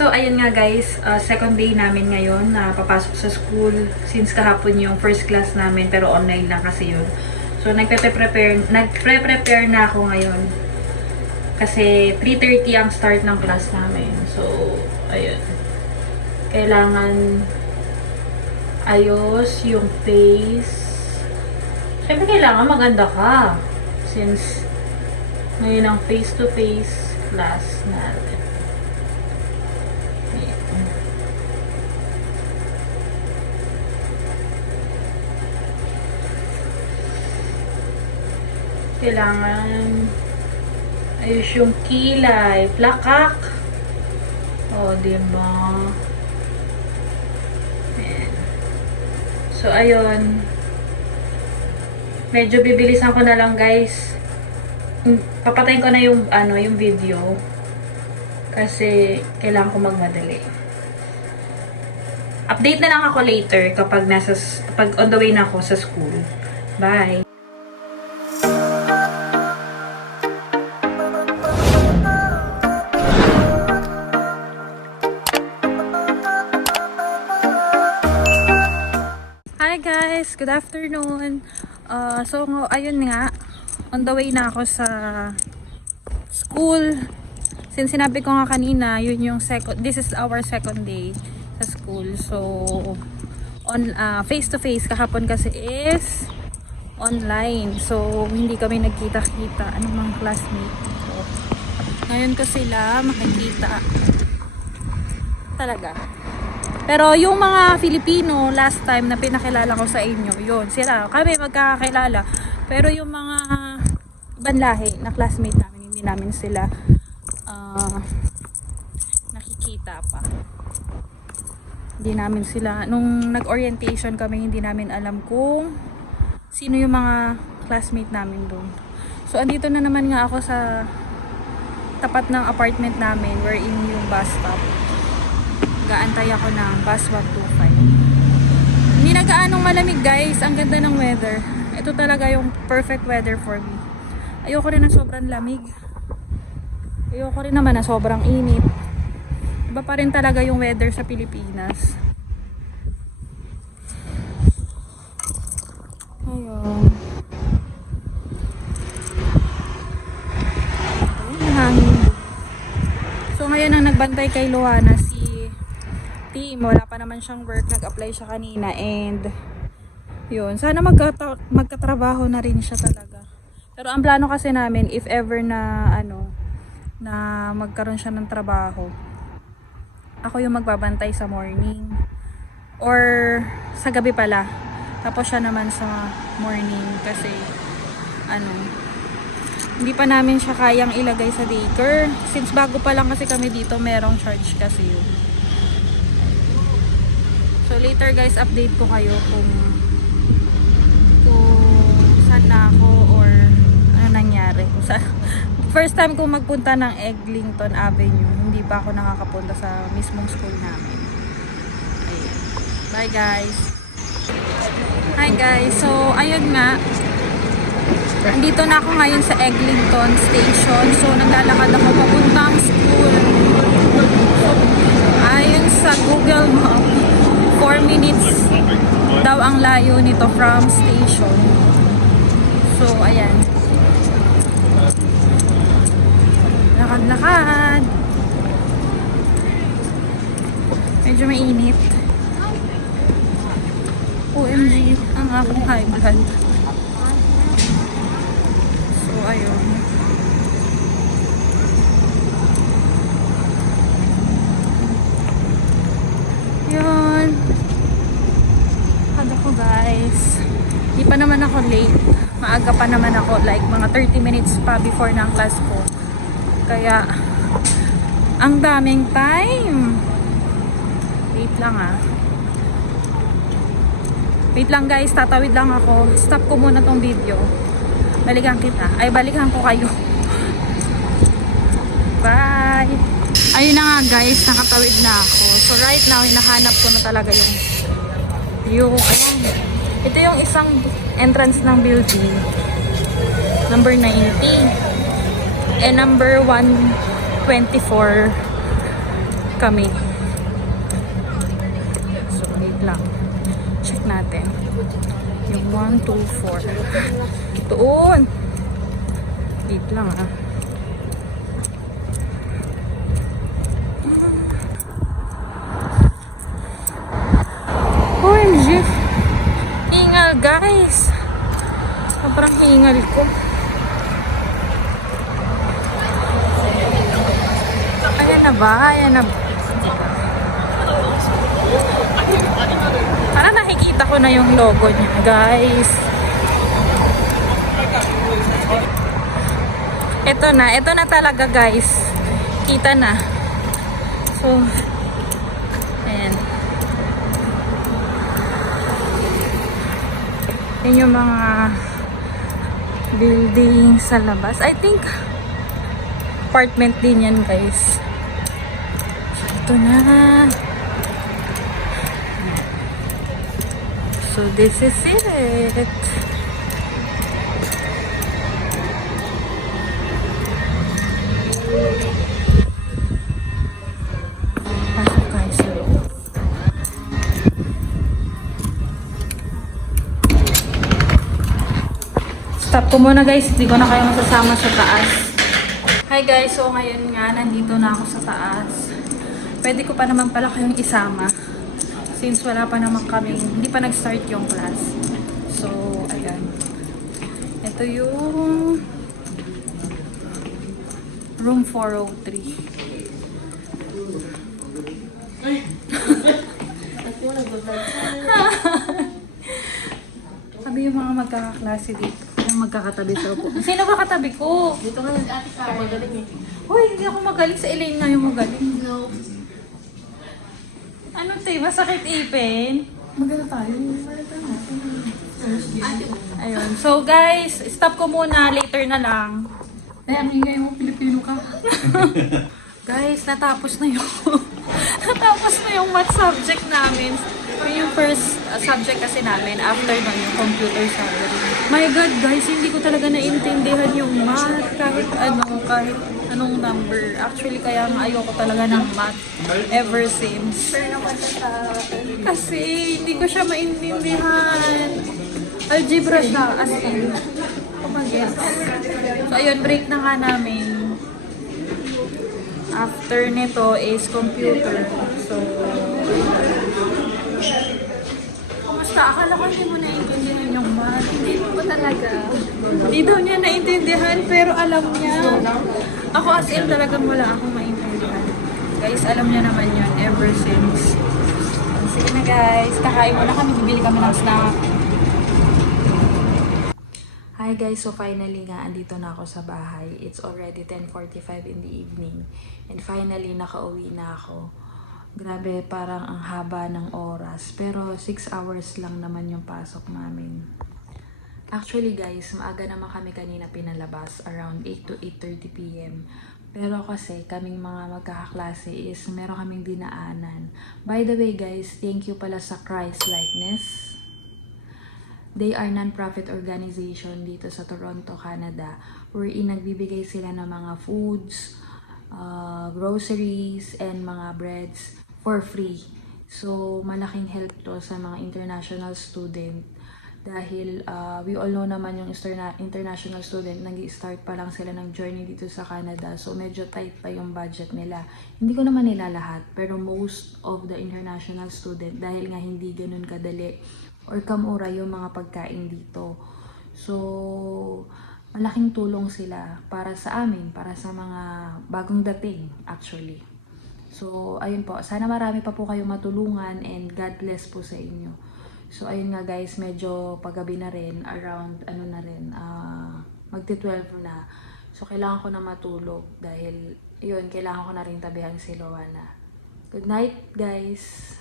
So, ayun nga guys, second day namin ngayon na papasok sa school. Since kahapon yung first class namin, pero online lang kasi yun. So, nagpre-prepare na ako ngayon. Kasi 3:30 ang start ng class namin. So, ayun. Kailangan ayos yung face. Siyempre, kailangan maganda ka. Since ngayon ang face-to-face class natin. Kailangan ayos yung kilay, plakak. O, diba? Ayan. So, ayun. Medyo bibilisan ko na lang, guys. Papatayin ko na yung, yung video. Kasi, kailangan ko magmadali. Update na lang ako later kapag pag on the way na ako sa school. Bye! Hi guys! Good afternoon! So, ayun nga. On the way na ako sa school. Since sinabi ko nga kanina, yun yung this is our second day sa school. So, on face-to-face. Kahapon kasi is online. So, hindi kami nagkita-kita. Anong mga classmate ko. Ngayon ko sila makikita. Talaga. Pero yung mga Filipino, last time na pinakilala ko sa inyo, yun, sila, kami magkakakilala. Pero yung mga ibang lahi na classmate namin, hindi namin sila nakikita pa. Hindi namin sila, nung nag-orientation kami, hindi namin alam kung sino yung mga classmate namin doon. So, andito na naman nga ako sa tapat ng apartment namin, wherein yung bus stop. Gaantay ako ng bus 125. Hindi na gaanong malamig guys. Ang ganda ng weather. Ito talaga yung perfect weather for me. Ayoko rin na sobrang lamig. Ayoko rin naman na sobrang init. Iba pa rin talaga yung weather sa Pilipinas. Ayun. Ayun, hangin. So ngayon ang nagbantay kay Luana si team, wala pa naman siyang work, nag-apply siya kanina and yun, sana magkatrabaho na rin siya talaga. Pero ang plano kasi namin, if ever na na magkaroon siya ng trabaho, ako yung magbabantay sa morning or sa gabi pala, tapos siya naman sa morning kasi hindi pa namin siya kayang ilagay sa daycare since bago pa lang kasi kami dito, merong charge kasi yun. So later guys, update ko kayo kung saan na ako or ano nangyari. First time ko magpunta ng Eglinton Avenue, hindi pa ako nakakapunta sa mismong school namin. Ayan. Bye guys! Hi guys! So ayun nga, andito na ako ngayon sa Eglinton Station. So naglalakad ako papuntang school. So, ayon sa Google Maps, 4 minutes daw ang layo nito from station. So, ayan. Lakad-lakad. Medyo mainit. OMG, ang aking high blood. So, ayun. Yun. Ako guys. Hindi pa naman ako late. Maaga pa naman ako. Like mga 30 minutes pa before ng class ko. Kaya ang daming time. Wait lang Wait lang guys. Tatawid lang ako. Stop ko muna tong video. Balikan kita. Ay, balikan ko kayo. Bye! Ayun na nga guys, nakatawid na ako. So right now, hinahanap ko na talaga yung view. Ayan. Ito yung isang entrance ng building. Number 90. And number 124. kami. So, wait lang. Check natin. Yung 1, 2, 4. Doon! Wait lang ah. OMG! Hingal guys! Sobrang hingal ko. Ayan na ba? Ayan na ba? Parang nakikita ko na yung logo niya, guys. Ito na talaga, guys. Kita na. So, ayan. Yan yung mga building sa labas. I think apartment din yan, guys. So, ito na. So, this is it. Pasok tayo sa loob. Stop ko muna guys, hindi ko na kayo masasama sa taas. Hi guys, so ngayon nga, nandito na ako sa taas. Pwede ko pa naman pala kayong isama. Since wala pa naman kami, hindi pa nag-start yung class. So, ayan. Ito yung room 403. Sabi yung mga magkakaklase dito. Yung magkakatabi sa upo. Sino ba katabi ko? Dito ka nag-ate ka. Magaling eh. Hoy, hindi ako magaling. Sa Elaine nga yung magaling. No. Ano te? Masakit ipin? Maganda tayo. Ayun. So guys, stop ko muna. Later na lang. Ay, amingay mo, Pilipino ka. Guys, natapos na yung natapos na yung math subject namin. Yung first subject kasi namin after nun yung computer subject. My God, guys, hindi ko talaga naintindihan yung math kahit anong number. Actually, kaya nga ayoko talaga ng math ever since. Kasi hindi ko siya maintindihan. Algebra siya, as in. Kumagets. So, ayun, break na nga namin. After nito is computer. So, kumusta? Akala ko hindi mo naiintindihan yung math. Hindi ko talaga. Hindi daw niya naiintindihan, pero alam niya. Ako as in talagang wala akong maintindihan. Guys, alam niya naman yun ever since. Sige na guys, kakain muna kami. Bibili kami ng snack. Hi guys, so finally nga, andito na ako sa bahay. It's already 10:45 in the evening. And finally, nakauwi na ako. Grabe, parang ang haba ng oras. Pero 6 hours lang naman yung pasok namin. Actually guys, maaga naman kami kanina pinalabas. Around 8 to 8:30 p.m. Pero kasi kaming mga magkakaklase is meron kaming dinaanan. By the way guys, thank you pala sa Christ Likeness. They are non-profit organization dito sa Toronto, Canada, wherein nagbibigay sila ng mga foods, groceries, and mga breads for free. So, malaking help to sa mga international student dahil we all know naman yung international student, nag-i-start pa lang sila ng journey dito sa Canada. So, medyo tight pa yung budget nila. Hindi ko naman nila lahat, pero most of the international student, dahil nga hindi ganun kadali or kamura yung mga pagkain dito. So, malaking tulong sila para sa amin, para sa mga bagong dating actually. So, ayun po. Sana marami pa po kayong matulungan and God bless po sa inyo. So, ayun nga guys, medyo paggabi na rin, around magti-12 na. So, kailangan ko na matulog dahil, yun, kailangan ko na rin tabihan si Loana. Good night guys!